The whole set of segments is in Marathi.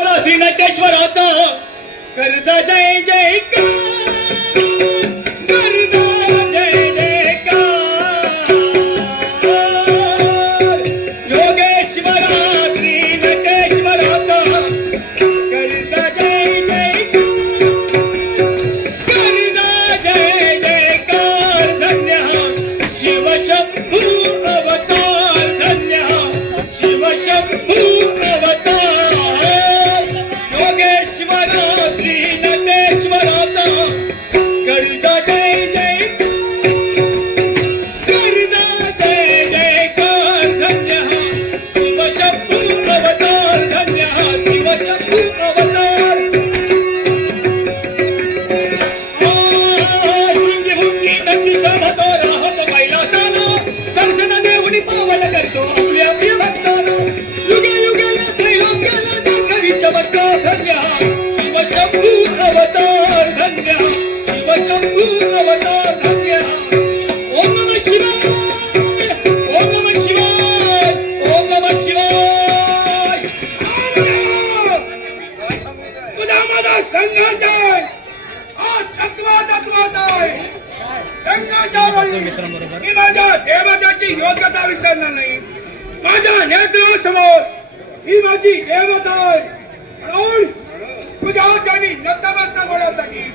श्री नटेश्वराचा करदा जय जय अवतार धन्य शिवशंभू अवतार धन्य. ओम शिवाय ओम शिवाय ओम शिवाय. तुझा माझा आहे हा तत्वात संघाच्या मी माझ्या देवताची योग्यता विसरणार नाही. माझ्या नेत्रासमोर ही माझी देवता आहे म्हणून तुझ्या त्यांनी होण्यासाठी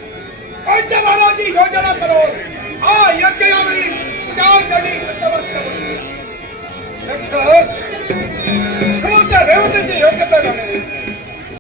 पंचबाळाची योजना करून हा यज्ञ यावेळी तुझ्या त्यांनी नतमस्त